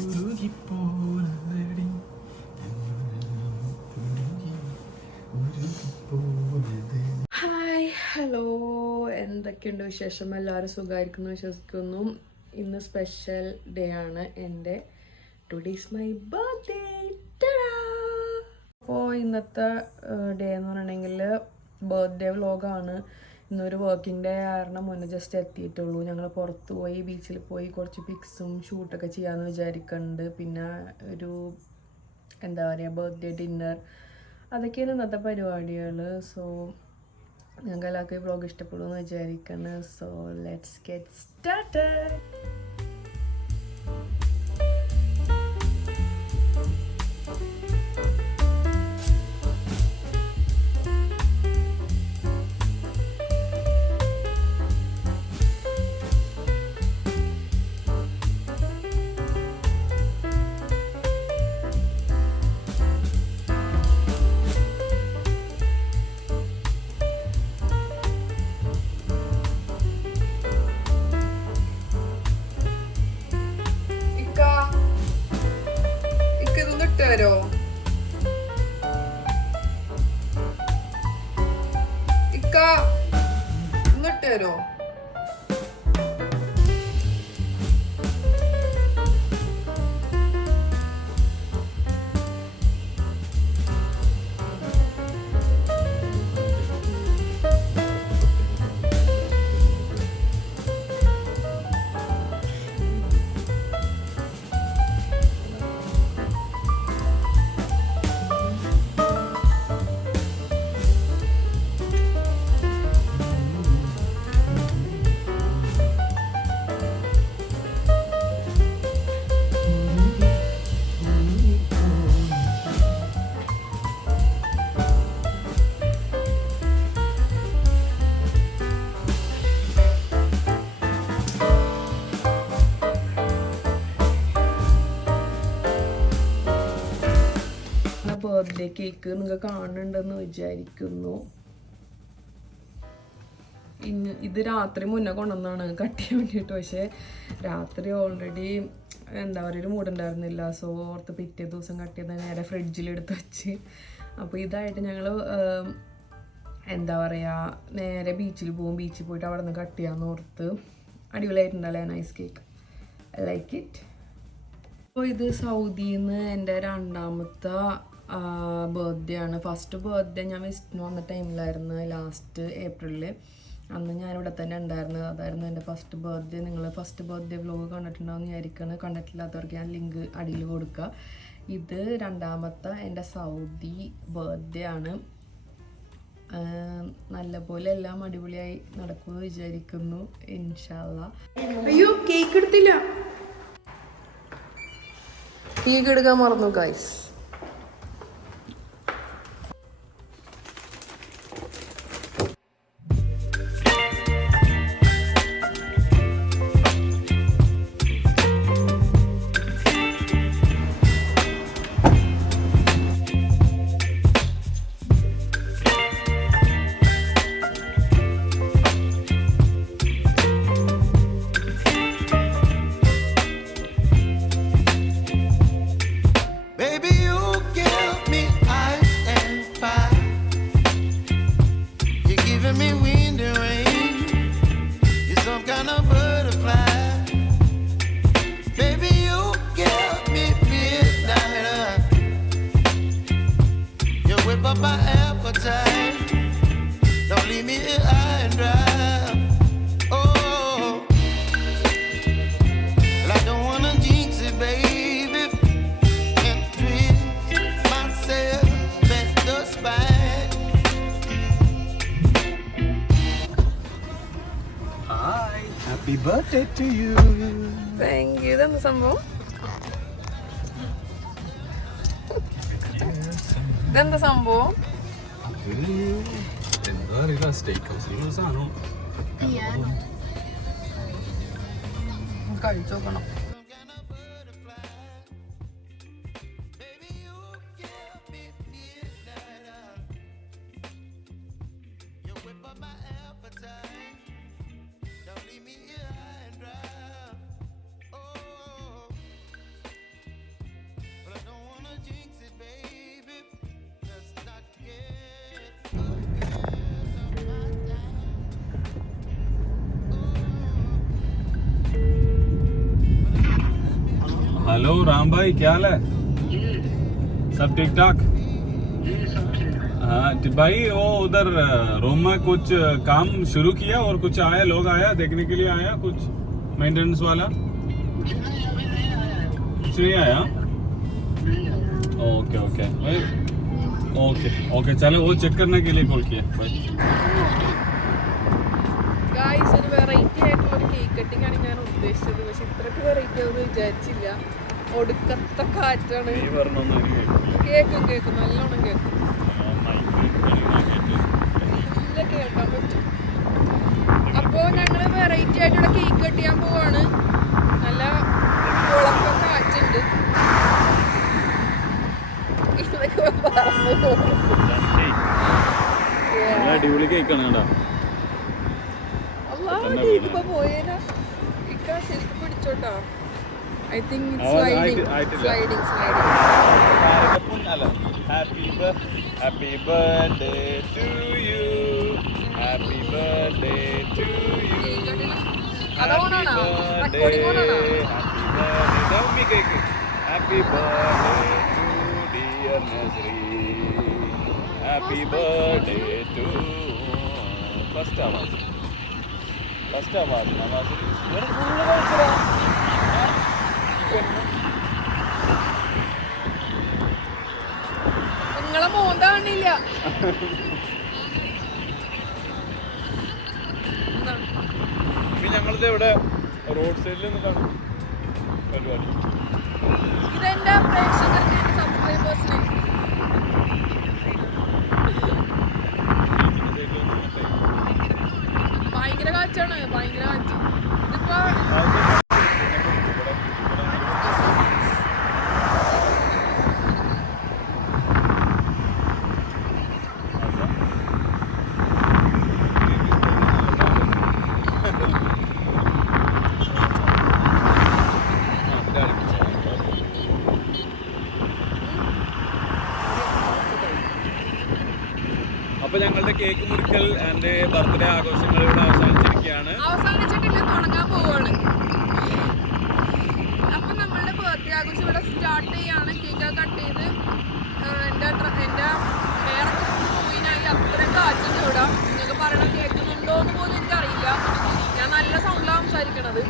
ഉരുകിപ്പോനടി hi hello, എന്തൊക്കെയുണ്ട് വിശേഷം? എല്ലാവരും സുഖമായിരിക്കുന്നു വിശ്വസിക്കുന്നു. ഇന്ന് സ്പെഷ്യൽ ഡേ ആണ്. എൻ്റെ ടുഡേസ് മൈ ബർത്ത്ഡേ. അപ്പോൾ ഇന്നത്തെ ഡേ എന്ന് പറഞ്ഞിട്ടുണ്ടെങ്കിൽ ബർത്ത്ഡേ വ്ലോഗാണ്. ഇന്നൊരു വർക്കിംഗ് ഡേ കാരണം മുന്നേ ജസ്റ്റ് എത്തിയിട്ടുള്ളൂ. ഞങ്ങൾ പുറത്ത് പോയി ബീച്ചിൽ പോയി കുറച്ച് പിക്സും ഷൂട്ടൊക്കെ ചെയ്യാമെന്ന് വിചാരിക്കുന്നുണ്ട്. പിന്നെ ഒരു എന്താ പറയുക ബർത്ത്ഡേ ഡിന്നർ, അതൊക്കെയാണ് ഇന്നത്തെ പരിപാടികൾ. സോ ഞങ്ങൾക്ക് എല്ലാവർക്കും ഈ വ്ലോഗ് ഇഷ്ടപ്പെടുമെന്ന് വിചാരിക്കുന്നു. So let's get started. തരോ ഇക്ക ഇന്നിട്ട് തരോ? ബർത്ത്ഡേ കേക്ക് നിങ്ങൾ കാണുന്നുണ്ടെന്ന് വിചാരിക്കുന്നു. ഇത് രാത്രി മുന്നേ കൊണ്ടുവന്നാണ് കട്ട് ചെയ്യാൻ വേണ്ടിയിട്ട്. പക്ഷേ രാത്രി ഓൾറെഡി എന്താ പറയുക ഒരു മൂടുണ്ടായിരുന്നില്ല. സോ ഓർത്ത് പിറ്റേ ദിവസം കട്ട് ചെയ്ത് നേരെ ഫ്രിഡ്ജിലെടുത്ത് വെച്ച്. അപ്പോൾ ഇതായിട്ട് ഞങ്ങൾ എന്താ പറയുക നേരെ ബീച്ചിൽ പോകും. ബീച്ചിൽ പോയിട്ട് അവിടെ നിന്ന് കട്ട് ചെയ്യാമെന്ന് ഓർത്ത്. അടിപൊളിയായിട്ടുണ്ടല്ലേ nice cake, I like it. അപ്പോൾ ഇത് സൗദിയിൽ നിന്ന് എൻ്റെ രണ്ടാമത്തെ ബർത്ത്ഡേ ആണ്. ഫസ്റ്റ് ബർത്ത്ഡേ ഞാൻ വിസിറ്റിന് വന്ന ടൈമിലായിരുന്നു, ലാസ്റ്റ് ഏപ്രിലിൽ. അന്ന് ഞാനിവിടെ തന്നെ ഉണ്ടായിരുന്നത്. അതായിരുന്നു എൻ്റെ ഫസ്റ്റ് ബർത്ത്ഡേ. നിങ്ങൾ ഫസ്റ്റ് ബർത്ത്ഡേ വ്ലോഗ് കണ്ടിട്ടുണ്ടാവുമെന്ന് വിചാരിക്കുന്നത്. കണ്ടിട്ടില്ലാത്തവർക്ക് ഞാൻ ലിങ്ക് അടിയിൽ കൊടുക്കുക. ഇത് രണ്ടാമത്തെ എൻ്റെ സൗദി ബർത്ത്ഡേ ആണ്. നല്ലപോലെ എല്ലാം അടിപൊളിയായി നടക്കുമെന്ന് വിചാരിക്കുന്നു ഇൻഷാ അല്ലാ. അയ്യോ കേക്ക് എടുത്തില്ല, കേക്ക് എടുക്കാൻ മറന്നു guys. Happy birthday to you. Thank you. ഇതെന്താ സംഭവം? ഇതെന്താ സംഭവം? എന്താ അറിയില്ല, സ്റ്റേക്ക് ഹൗസിലുള്ള സാധനം. കഴിച്ചു നോക്കണം. हेलो राम भाई, क्या हाल है? सब ठीक ठाक? हाँ भाई, वो उधर रूम में कुछ काम शुरू किया और कुछ आया, लोग आया देखने के लिए, आया कुछ मेंटेनेंस वाला? कुछ नहीं आया? ओके ओके ओके ओके, चलो वो चेक करने के लिए कॉल किया भाई. ഗായ്സ്, ഒരു വെറൈറ്റി ആയിട്ടുള്ള ഒരു കേക്ക് കട്ടിംഗ് ആണ് ഞാൻ ഉദ്ദേശിച്ചത്. പക്ഷെ ഇത്രയ്ക്ക് വെറൈറ്റി ആണെന്ന് വിചാരിച്ചില്ല. ഒടുക്കത്തെ കാറ്റാണ്. കേൾക്കും നല്ലോണം കേൾക്കും. നല്ല കേൾക്കാൻ പറ്റും. അപ്പോൾ ഞങ്ങൾ വെറൈറ്റി ആയിട്ടുള്ള കേക്ക് കട്ട് ചെയ്യാൻ പോവാണ്. നല്ല ഉളക്കം കാറ്റുണ്ട്. ഇതൊക്കെ പറഞ്ഞു പോകും. അടിപൊളി കേക്കാണ് കേട്ടോ. കേക്ക് പോയേനാ ഇക്ക ശരിക്കും പിടിച്ചോട്ടോ. I think it's sliding. Happy birthday to you. Happy birthday to you. അതാണോ recording ഓണാണോ? Happy birthday to dear Nazri. Happy birthday to first award. Navas. നിങ്ങളെ മോന്ത കാണില്ല. ഞങ്ങളിത് ഇവിടെ റോഡ് സൈഡിൽ നിന്ന് കാണും പരിപാടി. ഇതെന്റെ പ്രേക്ഷകർക്ക്, സബ്സ്ക്രൈബേഴ്സിന് ഭയങ്കര കാറ്റാണ്, ഭയങ്കര കാറ്റ്. ഇതിപ്പോ അപ്പൊ ഞങ്ങളുടെ കേക്ക് മുറിക്കൽ ആൻഡ് ബർത്ത്ഡേ ആഘോഷങ്ങൾ ഇവിടെ അവസാനിച്ചിട്ടില്ല, തുടങ്ങാൻ പോവാണ്. അപ്പൊ നമ്മളുടെ ബർത്ത്ഡേ ആഘോഷം ഇവിടെ സ്റ്റാർട്ട് ചെയ്യാണ്. കേക്ക് കട്ട് ചെയ്ത് എന്റെ ഹെയറൊക്കെ പോയിനായി. അത്രയും കാറ്റുണ്ട് ഇവിടെ. നിങ്ങൾക്ക് പറയണ കേൾക്കുന്നുണ്ടോ എന്ന് പോലും എനിക്കറിയില്ല. ഞാൻ നല്ല സൗണ്ടിലാണ് സംസാരിക്കണത്.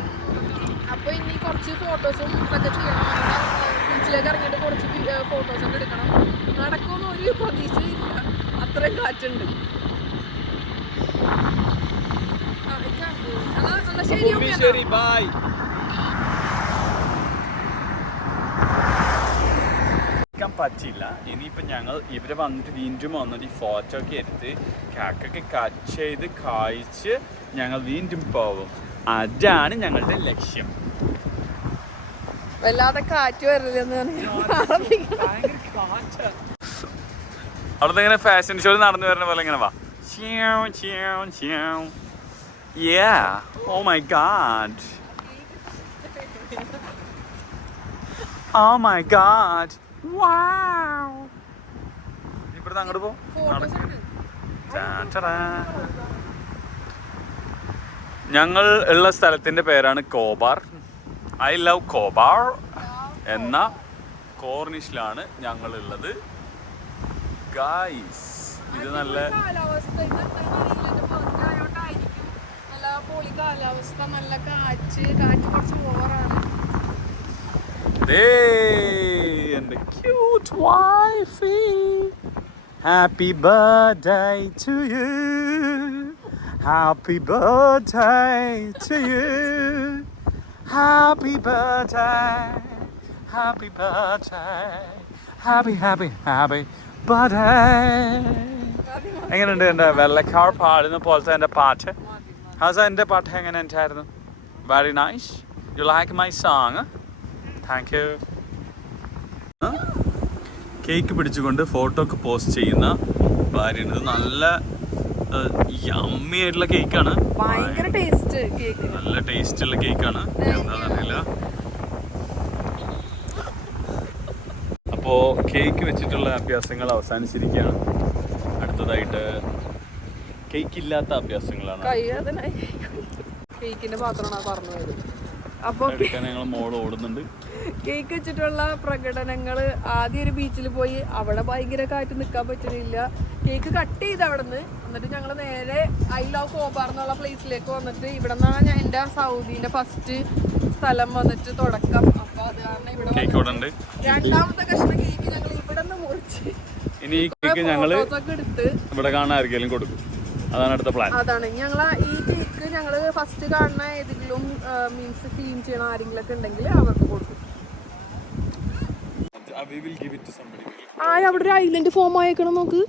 അപ്പൊ ഇനി കുറച്ച് ഫോട്ടോസും ഇതൊക്കെ ചെയ്യണം. ബീച്ചിലേക്ക് ഇറങ്ങിയിട്ട് കുറച്ച് ഫോട്ടോസൊക്കെ എടുക്കണം. നടക്കുമെന്ന് ഒരു പ്രതീക്ഷയില്ല, അത്രയും കാറ്റുണ്ട്. ശരി, ബൈ. പറ്റില്ല. ഇനിയിപ്പോ ഞങ്ങൾ ഇവര് വന്നിട്ട് വീണ്ടും വന്നിട്ട് ഈ ഫോട്ടോ ഒക്കെ എടുത്ത് കേക്കൊക്കെ കട്ട് ചെയ്ത് കായ്ച്ച് ഞങ്ങൾ വീണ്ടും പോകും. അതാണ് ഞങ്ങളുടെ ലക്ഷ്യം. വല്ലാതെ കാറ്റ് വരില്ലെന്ന് അവിടുന്ന് ഇങ്ങനെ ഫാഷൻ ഷോ നടന്നു വരുന്ന പോലെ ഇങ്ങനെ വാ. Yeah. Oh my god. Oh my god. Wow. ഇവിടുന്ന് അങ്ങോട്ട് പോ. ഞങ്ങൾ ഉള്ള സ്ഥലത്തിന്റെ പേരാണ് കോബാർ. ഐ ലവ് കോബാർ എന്ന കോർണിഷിലാണ് ഞങ്ങൾ ഉള്ളത്. ഗായ്സ്, ഇത് നല്ല കാലാവസ്ഥ, നല്ല കാറ്റ് കുറച്ച് ഓവറാണ്. എന്റെ cute wifey. Happy birthday to you. Happy birthday to you. Happy birthday. Happy birthday. Happy happy happy birthday. എങ്ങനെയുണ്ട് എൻ്റെ വെള്ളക്കാർ പാടുന്ന പോലത്തെ എൻ്റെ പാട്ട്? ഹൗസ് എൻ്റെ പാട്ട് എങ്ങനെ ഉണ്ടായിരുന്നു? Very nice. You like my song? Thank you. Cake പിടിച്ചുകൊണ്ട് ഫോട്ടോ ഒക്കെ പോസ്റ്റ് ചെയ്യുന്ന ഭാര്യയാണ്. നല്ല യമ്മി ആയിട്ടുള്ള കേക്കാണ്. ഭയങ്കര ടേസ്റ്റ് കേക്ക്. നല്ല ടേസ്റ്റുള്ള കേക്കാണ്. എന്താണെന്നറിയില്ല. അപ്പോൾ കേക്ക് വെച്ചിട്ടുള്ള അഭ്യാസങ്ങൾ അവസാനിച്ചിരിക്കുകയാണ്. അടുത്തതായിട്ട് കേക്ക് ഇല്ലാത്ത അഭ്യാസങ്ങളാണ്. കേക്കിന്റെ പാത്രമാണ് പറഞ്ഞു. അപ്പോൾ ഞങ്ങൾ മോള് ഓടുന്നുണ്ട്. കേക്ക് വെച്ചിട്ടുള്ള പ്രകടനങ്ങൾ ആദ്യം ഒരു ബീച്ചിൽ പോയി, അവിടെ ഭയങ്കര കാറ്റ് നിൽക്കാൻ പറ്റുന്നില്ല. കേക്ക് കട്ട് ചെയ്ത് അവിടെ നിന്ന് എന്നിട്ട് ഞങ്ങൾ നേരെ ഐ ലവ് കോബാർ എന്നുള്ള പ്ലേസിലേക്ക് വന്നിട്ട് ഇവിടെ നിന്നാണ് എൻ്റെ സൗദിൻ്റെ ഫസ്റ്റ് സ്ഥലം വന്നിട്ട് തുടക്കം. അപ്പോൾ അത് കാരണം ഇവിടെ രണ്ടാമത്തെ കഷ്ണം കേക്ക് ഞങ്ങൾ ഇവിടെ നിന്ന് മുറിച്ച് ഇനി ഈ കേക്ക് ഞങ്ങള് എടുത്ത് ഇവിടെ കാണാൻ ആർക്കെങ്കിലും കൊടുക്കും. അതാണ് അടുത്ത പ്ലാൻ. അതാണ് ഞങ്ങൾ ഈ കേക്ക് ഞങ്ങൾ ഫസ്റ്റ് കാണുന്ന ഏതെങ്കിലും മീൻസ് ക്ലീൻ ചെയ്യണ ആരെങ്കിലും ഒക്കെ ഉണ്ടെങ്കിൽ അവർക്ക് കൊടുക്കും. അവിടെ ഒരു ഐലൻഡ് ഫോം ആയേക്കണം നോക്ക്.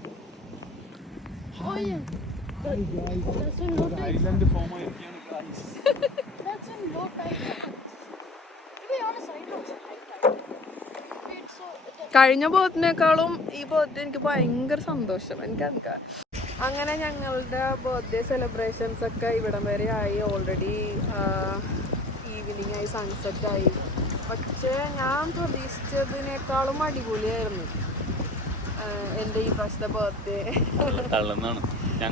കഴിഞ്ഞ ബർത്ത്ഡേക്കാളും ഈ ബർത്ത്ഡേ എനിക്ക് ഭയങ്കര സന്തോഷം. എനിക്ക് അങ്ങനെ ഞങ്ങളുടെ ബർത്ത്ഡേ സെലിബ്രേഷൻസ് ഒക്കെ ഇവിടം വരെ ആയി. ഓൾറെഡി ഈവനിങ് ആയി, സൺസെറ്റ് ആയി. പക്ഷേ ഞാൻ പ്രതീക്ഷിച്ചതിനേക്കാളും അടിപൊളിയായിരുന്നു എൻ്റെ ഈ പ്രാവശ്യത്തെ ബർത്ത്ഡേ.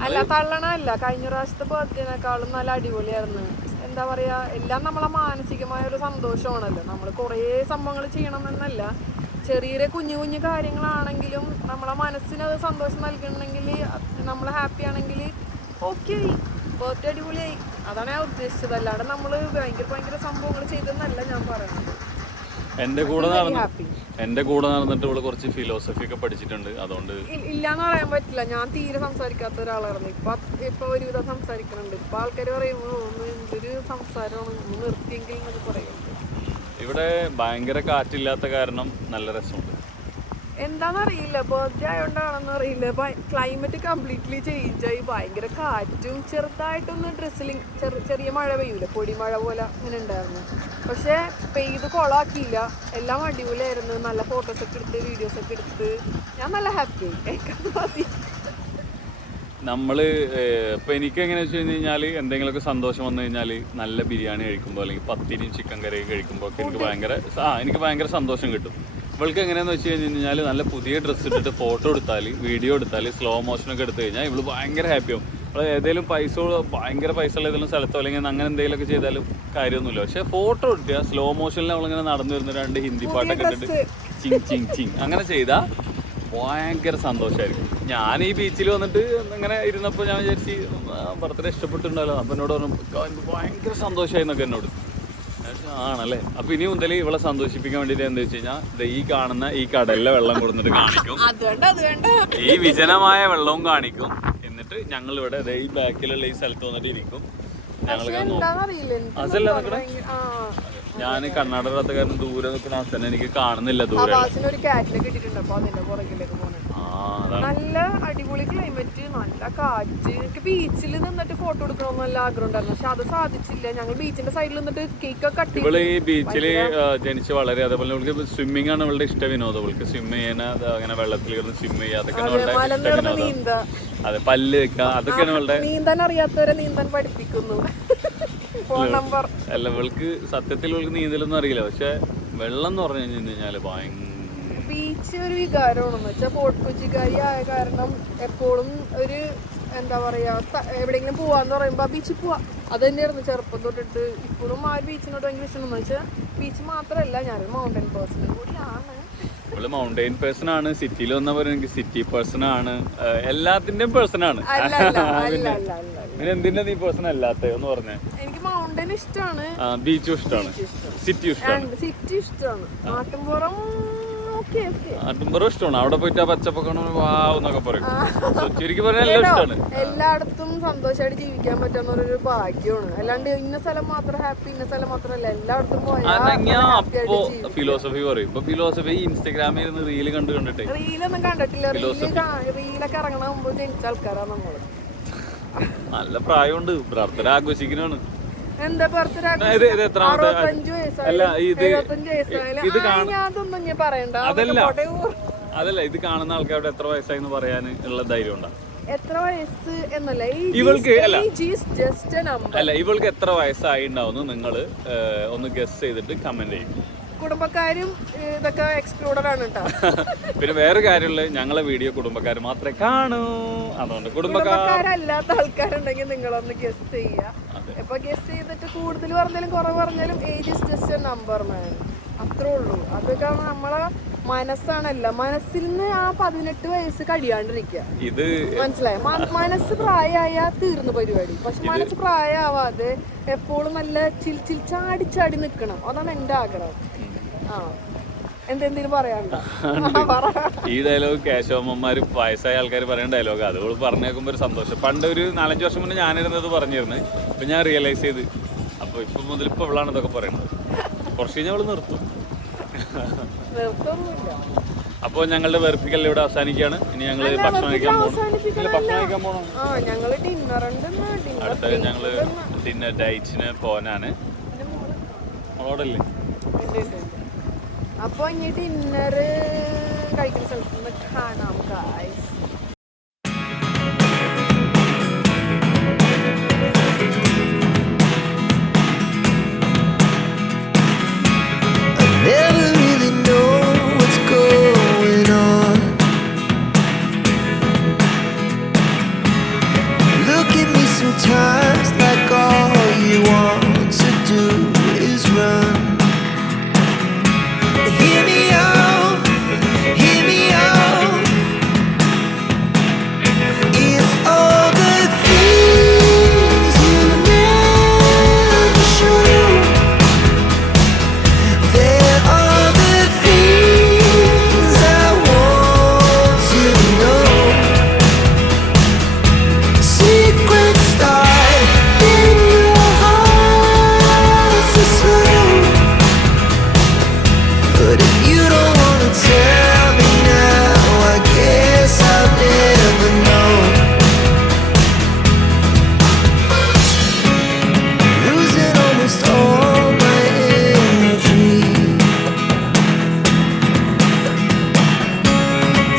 അല്ല തള്ളണല്ല, കഴിഞ്ഞ പ്രാവശ്യത്തെ ബർത്ത്ഡേനേക്കാളും നല്ല അടിപൊളിയായിരുന്നു. എന്താ പറയുക, എല്ലാം നമ്മളെ മാനസികമായ ഒരു സന്തോഷമാണല്ലോ. നമ്മൾ കുറേ സംഭവങ്ങൾ ചെയ്യണമെന്നല്ല, ചെറിയ കുഞ്ഞു കുഞ്ഞു കാര്യങ്ങളാണെങ്കിലും നമ്മളെ മനസ്സിനത് സന്തോഷം നൽകണമെങ്കിൽ, നമ്മൾ ഹാപ്പി ആണെങ്കിൽ ഓക്കെ, ബർത്ത്ഡേ അടിപൊളിയായി. അതാണ് ഞാൻ ഉദ്ദേശിച്ചത്. അല്ലാണ്ട് നമ്മൾ ഭയങ്കര സംഭവങ്ങൾ ചെയ്തെന്നല്ല ഞാൻ പറയുന്നത്. എൻ്റെ കൂടെ നടന്നിട്ട് ഇവള് കുറച്ച് ഫിലോസഫി ഒക്കെ പഠിച്ചിട്ടുണ്ട്. അതുകൊണ്ട് ഇല്ലാന്ന് പറയാൻ പറ്റില്ല. ഞാൻ തീരെ സംസാരിക്കാത്ത ഒരാളായിരുന്നു. ഇപ്പൊ ഒരുവിധം സംസാരിക്കുന്നുണ്ട്. ഇപ്പൊ ആൾക്കാർ പറയുമ്പോൾ എന്തൊരു സംസാരമാണ്, നിർത്തിയെങ്കിൽ എന്നൊക്കെ പറയുന്നത്. ഇവിടെ ഭയങ്കര കാറ്റില്ലാത്ത കാരണം നല്ല രസമുണ്ട്. എന്താണെന്നറിയില്ല, ബർത്ത്ഡേ ആയതുകൊണ്ടാണെന്ന് അറിയില്ല, ക്ലൈമറ്റ് കംപ്ലീറ്റ്ലി ചേഞ്ച് ആയി. ഭയങ്കര കാറ്റും ചെറുതായിട്ടൊന്ന് ഡ്രസ്സിലിങ് ചെറിയ മഴ പെയ്യൂല, പൊടിമഴ പോലെ അങ്ങനെ ഉണ്ടായിരുന്നു. പക്ഷെ പെയ്ത് കൊളാക്കിയില്ല, എല്ലാം അടിപൊളിയായിരുന്നു. നല്ല ഫോട്ടോസൊക്കെ എടുത്ത് വീഡിയോസൊക്കെ എടുത്ത് ഞാൻ നല്ല ഹാപ്പി ആയി. നമ്മള് ഇപ്പം എനിക്ക് എങ്ങനെയാ വെച്ച് കഴിഞ്ഞാൽ എന്തെങ്കിലുമൊക്കെ സന്തോഷം വന്നു കഴിഞ്ഞാൽ നല്ല ബിരിയാണി കഴിക്കുമ്പോൾ അല്ലെങ്കിൽ പത്തിരിയും ചിക്കൻ കറിയും കഴിക്കുമ്പോൾ ഒക്കെ എനിക്ക് ഭയങ്കര സന്തോഷം കിട്ടും. ഇവൾക്ക് എങ്ങനെയാണെന്ന് വെച്ച് കഴിഞ്ഞാൽ നല്ല പുതിയ ഡ്രസ്സ് ഇട്ടിട്ട് ഫോട്ടോ എടുത്താൽ, വീഡിയോ എടുത്താൽ, സ്ലോ മോഷനൊക്കെ എടുത്തു കഴിഞ്ഞാൽ ഇവള് ഭയങ്കര ഹാപ്പിയാവും. അവൾ ഏതെങ്കിലും ഭയങ്കര പൈസ ഉള്ള ഏതെങ്കിലും സ്ഥലത്തോ അല്ലെങ്കിൽ അങ്ങനെ എന്തെങ്കിലുമൊക്കെ ചെയ്താലും കാര്യമൊന്നുമില്ല. പക്ഷെ ഫോട്ടോ എടുക്കുക, സ്ലോ മോഷനിൽ അവളിങ്ങനെ നടന്നു വരുന്ന 2 ഹിന്ദി പാട്ടൊക്കെ ഇട്ടിട്ട് ചിങ് ചിങ് ചിങ് അങ്ങനെ ചെയ്താൽ ഭയങ്കര സന്തോഷമായിരിക്കും. ഞാൻ ഈ ബീച്ചിൽ വന്നിട്ട് ഇങ്ങനെ ഇരുന്നപ്പോൾ ഞാൻ വിചാരിച്ച് ബർത്ത്ഡേ ഇഷ്ടപ്പെട്ടിട്ടുണ്ടല്ലോ. അപ്പം എന്നോട് പറഞ്ഞു ഭയങ്കര സന്തോഷമായി എന്നൊക്കെ എന്നോട്. ആണല്ലേ. അപ്പം ഇനി മുതൽ ഇവളെ സന്തോഷിപ്പിക്കാൻ വേണ്ടിയിട്ട് എന്താ വെച്ച് കഴിഞ്ഞാൽ ഈ കാണുന്ന ഈ കടലിലെ വെള്ളം കൊടുത്തിട്ട് കാണിക്കും, ഈ വിജനമായ വെള്ളവും കാണിക്കും. എന്നിട്ട് ഞങ്ങൾ ഇവിടെ ഈ ബാക്കിലുള്ള ഈ സ്ഥലത്ത് വന്നിട്ട് ഇരിക്കും. അതല്ല ഞാൻ കർണാടക കാരണം ദൂരെ നിൽക്കുന്ന അവസ്ഥ എനിക്ക് കാണുന്നില്ല. ദൂരെ നല്ല അടിപൊളി ക്ലൈമറ്റ്, നല്ല കാറ്റ്. എനിക്ക് ബീച്ചിൽ നിന്നിട്ട് ഫോട്ടോ എടുക്കണമെന്ന് നല്ല ആഗ്രഹം ഉണ്ടായിരുന്നു, പക്ഷെ അത് സാധിച്ചില്ല. ഞങ്ങൾ ബീച്ചിന്റെ സൈഡിൽ നിന്നിട്ട് കേക്ക് ഒക്കെ കട്ട്. ഇവള് ഈ ബീച്ചിൽ ജനിച്ച് വളരെ, അതേപോലെ ഇവൾക്ക് സ്വിമ്മിംഗ് ആണ് ഇവളുടെ ഇഷ്ട വിനോദം. ഇവൾക്ക് സ്വിമ്മ് ചെയ്യാൻ, അങ്ങനെ വെള്ളത്തിൽ കിടന്ന് സ്വിമ്മ് ചെയ്യുക, അതൊക്കെ അതെ, പല്ല് വെക്കുക, അതൊക്കെയാണ് ഇവളുടെ. നീന്താൻ അറിയാത്തവരെ നീന്താൻ പഠിപ്പിക്കുന്നു. അല്ല, ഇവൾക്ക് സത്യത്തിൽ ഇവൾക്ക് നീന്തലൊന്നും അറിയില്ല. പക്ഷെ വെള്ളം എന്ന് പറഞ്ഞു കഴിഞ്ഞാല് ഭയങ്കര ബീച്ച് ഒരു വികാരമാണെന്ന് വെച്ചാൽ ഫോർട്ട് കൊച്ചിക്കാരി ആയ കാരണം എപ്പോഴും ഒരു എന്താ പറയാ, എവിടെയെങ്കിലും പോവാന്ന് പറയുമ്പോ ബീച്ചിൽ പോവാ. അത് തന്നെയായിരുന്നു ചെറുപ്പം തൊട്ടിട്ട്. ഇപ്പോഴും ആ ബീച്ചിനോട് ഭയങ്കര ഇഷ്ടമെന്ന് വെച്ചാൽ ബീച്ച് മാത്രമല്ല, ഞാനൊരു മൗണ്ടൻ പേഴ്സൺ കൂടിയാണ്. ഇവള് മൗണ്ടൈൻ പേഴ്സൺ ആണ്. സിറ്റിയിൽ വന്നപ്പോൾ എനിക്ക് സിറ്റി പേഴ്സൺ ആണ്, എല്ലാത്തിന്റെയും പേഴ്സൺ ആണ്. പിന്നെ എന്തിന്റെ നീ പേഴ്സൺ അല്ലാത്തതെന്ന് പറഞ്ഞേ? എനിക്ക് മൗണ്ടൻ ഇഷ്ടമാണ്, ബീച്ചും ഇഷ്ടമാണ്, സിറ്റിയും ഇഷ്ടമാണ്. സിറ്റി ഇഷ്ടമാണ്, നാട്ടിൻപുറം നാട്ടിൻപുറം ഇഷ്ടമാണ്. അവിടെ പോയിട്ട് ആ പച്ചപ്പൊക്കെ വാന്നൊക്കെ പറയും. ശരിക്കും പറഞ്ഞാൽ എല്ലാം ഇഷ്ടമാണ്. എല്ലായിടത്തും സന്തോഷമായിട്ട് ജീവിക്കാൻ പറ്റുന്ന ഒരു ഭാഗ്യമാണ്. അല്ലാണ്ട് ഇന്ന സ്ഥലം മാത്രം ഹാപ്പി, ഇന്ന സ്ഥലം മാത്രമല്ല, എല്ലായിടത്തും അപ്പൊ ഫിലോസഫി പറയും. ഇപ്പൊ ഫിലോസഫി ഇൻസ്റ്റാഗ്രാമിൽ ഇരുന്ന് റീല് കണ്ടിട്ടേ. റീലൊന്നും കണ്ടിട്ടില്ല. റീലൊക്കെ ഇറങ്ങണ മുമ്പ് ജനിച്ച ആൾക്കാരാണ് നമ്മള്. നല്ല പ്രായമുണ്ട്, ബർത്ത്ഡേ ആഘോഷിക്കണാണ്. എന്താ ബർത്ത്ഡേ? അതല്ല, ഇത് കാണുന്ന ആൾക്കാരുടെ എത്ര വയസ്സായി പറയാൻ ഉള്ള ധൈര്യം ഉണ്ടാ? എത്ര വയസ്സ് എന്നല്ല, ഇവൾക്ക് അല്ല, ഇവൾക്ക് എത്ര വയസ്സായി ഉണ്ടാവുന്നു നിങ്ങൾ ഒന്ന് ഗസ് ചെയ്തിട്ട് കമന്റ് ചെയ്യും. കുടുംബക്കാരും ഇതൊക്കെ എക്സ്ക്ലൂഡഡ് ആണ് കേട്ടോ. പിന്നെ വേറെ കാര്യമുള്ളത്, ഞങ്ങളെ വീഡിയോ കുടുംബക്കാർ മാത്രമേ കാണൂ. അതുകൊണ്ട് കുടുംബക്കാരല്ലാത്ത ആൾക്കാരുണ്ടെങ്കിൽ നിങ്ങളൊന്ന് ഗസ് ചെയ്യുക. അപ്പൊ ഗസ് ചെയ്തിട്ട് കൂടുതൽ പറഞ്ഞാലും കുറവ് പറഞ്ഞാലും age is just a number man, അത്രേ ഉള്ളൂ. അതൊക്കെ നമ്മളെ മനസ്സാണല്ല, മനസ്സിൽ നിന്ന് ആ 18 വയസ്സ് കഴിയാണ്ടിരിക്കുക. ഇത് മനസ്സിലായി? മനസ്സ് പ്രായമായ തീർന്നു പരിപാടി. പക്ഷെ മനസ്സ് പ്രായമാവാതെ എപ്പോഴും നല്ല ചിൽ ചാടി നിക്കണം. അതാണ് എന്റെ ആഗ്രഹം. ആ എന്തെങ്കിലും പറയാനുണ്ടോ? ഈ ഡയലോഗ് കേശവമ്മമാര് വയസ്സായ ആൾക്കാർ പറയുന്ന ഡയലോഗ്. അതുകൊണ്ട് പറഞ്ഞേക്കുമ്പോ ഒരു സന്തോഷം. പണ്ട് ഒരു 4-5 വർഷം മുന്നേ ഞാനിരുന്നത് പറഞ്ഞിരുന്നു. ഇപ്പൊ ഞാൻ റിയലൈസ് ചെയ്ത്. അപ്പൊ ഇപ്പൊ മുതൽ ഇപ്പൊ ഇവളാണ് ഇതൊക്കെ പറയുന്നത്. കുറച്ച് കഴിഞ്ഞാൽ അവള് നിർത്തും. അപ്പൊ ഞങ്ങളുടെ വെറുപ്പിക്കൽ ഇവിടെ അവസാനിക്കുകയാണ്. ഇനി ഞങ്ങള് ഭക്ഷണം കഴിക്കാൻ പോകണം. അടുത്ത ഞങ്ങള് ഡിന്നർ ഡേറ്റിന് പോകാനാണ്. മോളോടല്ലേ? അപ്പൊ ഇനി ഡിന്നർ കഴിക്കുന്ന സ്ഥലത്ത് നിന്ന് കാണാം guys. Never really know what's going on. Look at me sometimes like all you want to do is run. Hear me out, hear me out. It's all the things you never show. There are the things I want to know. Secrets start in your heart so slow. But if you don't wanna tell me now, I guess I'll never know. Losing almost all my energy.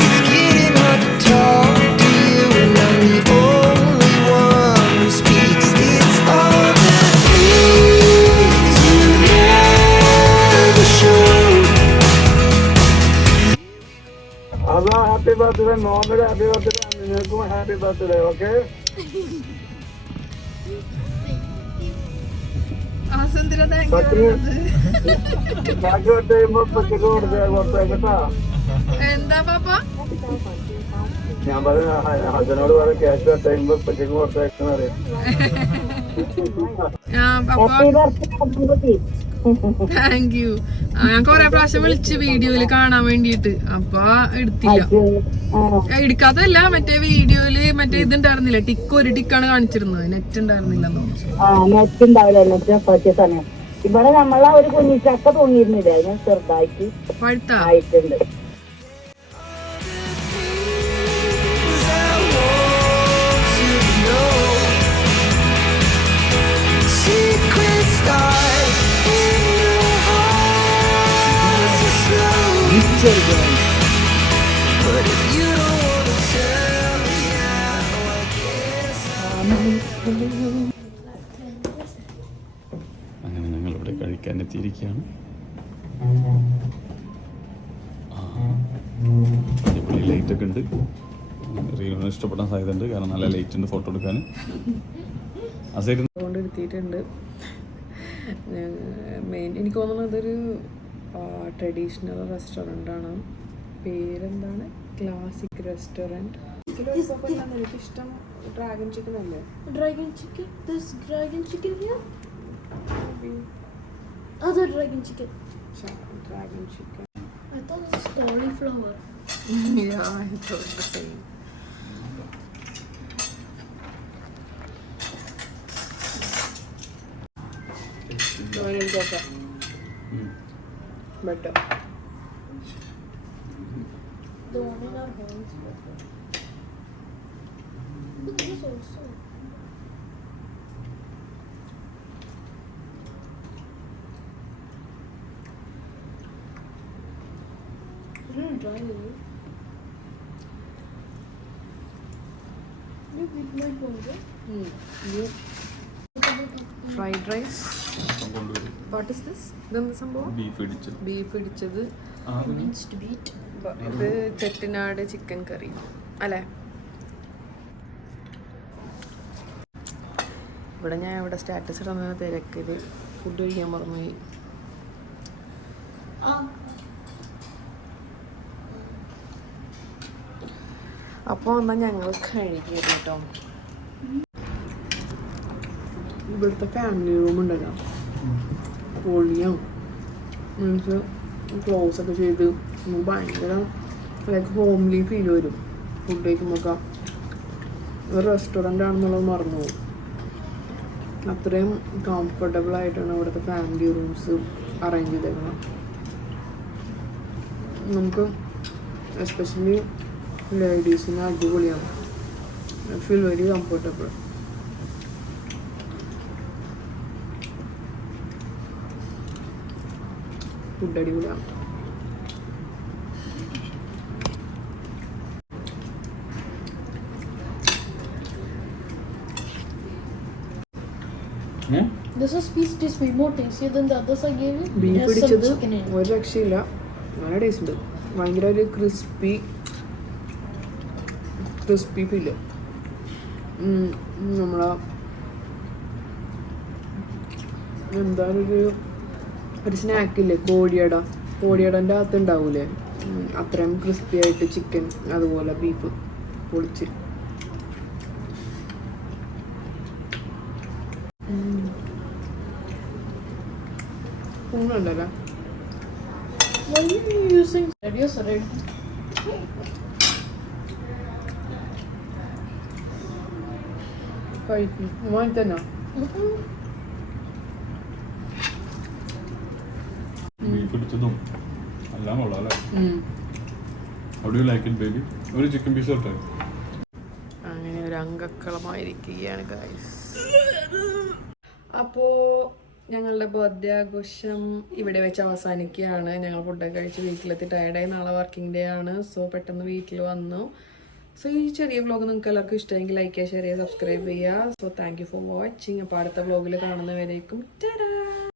It's getting hard to talk to you, and I'm the only one who speaks. It's all the things you never show. അതാ happy birthday, മോനൊരു happy birthday, നിങ്ങൾക്കും happy birthday. Okay, ബാക്കി cut ചെയ്യുമ്പോ പച്ചക്ക് കൊടുത്തേക്കട്ടാ. എന്താ പാപ്പ? ഞാൻ പറഞ്ഞ ഹസനോട് പറയാം, ക്യാഷ് കട്ട് ചെയ്യുമ്പോ പച്ചക്ക് കൊടുത്തേക്കെന്ന് അറിയാം. Thank you. ഞാൻ കൊറേ പ്രാവശ്യം വിളിച്ച് വീഡിയോയില് കാണാൻ വേണ്ടിട്ട്, അപ്പൊ എടുത്തില്ല. എടുക്കാത്തല്ല, മറ്റേ വീഡിയോയില് മറ്റേ ഇതുണ്ടായിരുന്നില്ല, ഒരു ടിക്കാണ് കാണിച്ചിരുന്നത്, നെറ്റ് ഉണ്ടായിരുന്നില്ല. നെറ്റ് ഉണ്ടാവില്ല സമയം. ഇവിടെ നമ്മളെ ഒരു കുഞ്ഞിച്ചക്ക തോന്നിയിരുന്നില്ല, അതിന് ചെറുതായിട്ട് പഴുത്താ ആയിട്ടുണ്ട്. Secrets start in your heart so slow. But if you don't wanna tell me now, I guess അങ്ങനെ ഞങ്ങളിവിടെ കഴിക്കാൻ എത്തിയിരിക്കുകയാണ്. അടിപൊളി ലൈറ്റൊക്കെ ഉണ്ട്. റീലിന് ഇഷ്ടപ്പെടാൻ സാധ്യതയുണ്ട്, കാരണം നല്ല ലൈറ്റ് ഉണ്ട് ഫോട്ടോ എടുക്കാൻ. ആ സൈഡ് എടുത്തിട്ടുണ്ട്. മെയിൻ എനിക്ക് തോന്നുന്നത് ഇതൊരു ട്രഡീഷണൽ റെസ്റ്റോറൻ്റ് ആണ്. പേരെന്താണ്? Classic restaurant. എനിക്കിഷ്ടം ഡ്രാഗൺ ചിക്കൻ അല്ലേ? Dragon chicken? There's dragon chicken here? Other dragon chicken. Dragon chicken. I thought it was cauliflower. Yeah, I thought the same. Better. The one in our hands. Look, this also. It's not dry, is it? Look, it might go, right? Fried rice. What is this? ഇതെന്ത് സംഭവം? Beef ഇടിച്ചത്. Beef ഇടിച്ചത്. Needs to be it. ഇത് Chettinad chicken കറി അല്ലേ? ഇവിടെ ഞാൻ ഇവിടെ status ഇടുന്ന തിരക്കില് ഫുഡ് കഴിക്കാൻ മറന്നുപോയി. അപ്പോൾ എന്നാൽ ഞങ്ങൾ കഴിക്കുക കേട്ടോ. ഇവിടുത്തെ ഫാമിലി റൂം ഉണ്ടല്ലോ, പൊളിയാണ്. മീൻസ് ക്ലോസ് ഒക്കെ ചെയ്ത് നമുക്ക് ഭയങ്കര ലൈക്ക് ഹോംലി ഫീൽ വരും. ഫുഡ് കഴിക്കുമ്പോൾ ഒരു റെസ്റ്റോറൻ്റ് ആണെന്നുള്ളത് മറന്നു പോകും. അത്രയും കംഫർട്ടബിൾ ആയിട്ടാണ് ഇവിടുത്തെ ഫാമിലി റൂംസ് അറേഞ്ച് ചെയ്തേക്കുന്നത്. നമുക്ക് എസ്പെഷ്യലി ലേഡീസിന് അടിപൊളിയാണ്. Feel very comfortable. ഫുഡ് അടിപൊളിയാണ്. This is piece tastes way more tasty than the others I gave you. Beef There's some ഇടിച്ചത് chicken in it. ഒരു രക്ഷയില്ല, നല്ല ടേസ്റ്റ് ഉണ്ട്. ഭയങ്കര ഒരു ക്രിസ്പി ഫീല്. നമ്മളെ എന്തായാലും ഒരു സ്നാക്കില്ലേ, കോഴിയടൻ്റെ അകത്ത് ഉണ്ടാവൂലേ, അത്രയും ക്രിസ്പി ആയിട്ട് ചിക്കൻ, അതുപോലെ ബീഫ് പൊളിച്ച്. ഉണ്ടല്ലേ Why are you using yes, red? കഴിക്കും മോൻ തന്നെ. ബീഫ് ഇടിച്ചതും എല്ലാം കൊള്ളാം അല്ലേ? How do you like it, baby? ഒരു ചിക്കൻ പീസ് തൊട്ടേ. അങ്ങനെ ഒരു അംഗക്കളമായിരിക്കുകയാണ് ഗൈസ്. അപ്പോൾ ഞങ്ങളുടെ ബർത്ത്ഡേ ആഘോഷം ഇവിടെ വെച്ച് അവസാനിക്കുകയാണ്. ഞങ്ങൾ ഫുഡൊക്കെ കഴിച്ച് വീട്ടിലെത്തി ടയർഡായി. നാളെ വർക്കിംഗ് ഡേ ആണ്. സോ പെട്ടെന്ന് വീട്ടിൽ വന്നു. സോ ഈ ചെറിയ വ്ളോഗ് നിങ്ങൾക്ക് എല്ലാവർക്കും ഇഷ്ടമെങ്കിൽ ലൈക്ക് ചെയ്യുക, ഷെയർ ചെയ്യുക, സബ്സ്ക്രൈബ് ചെയ്യുക. So thank you for watching. അപ്പോൾ അടുത്ത വ്ളോഗിൽ കാണുന്നവരേക്കും ടാറ്റാ.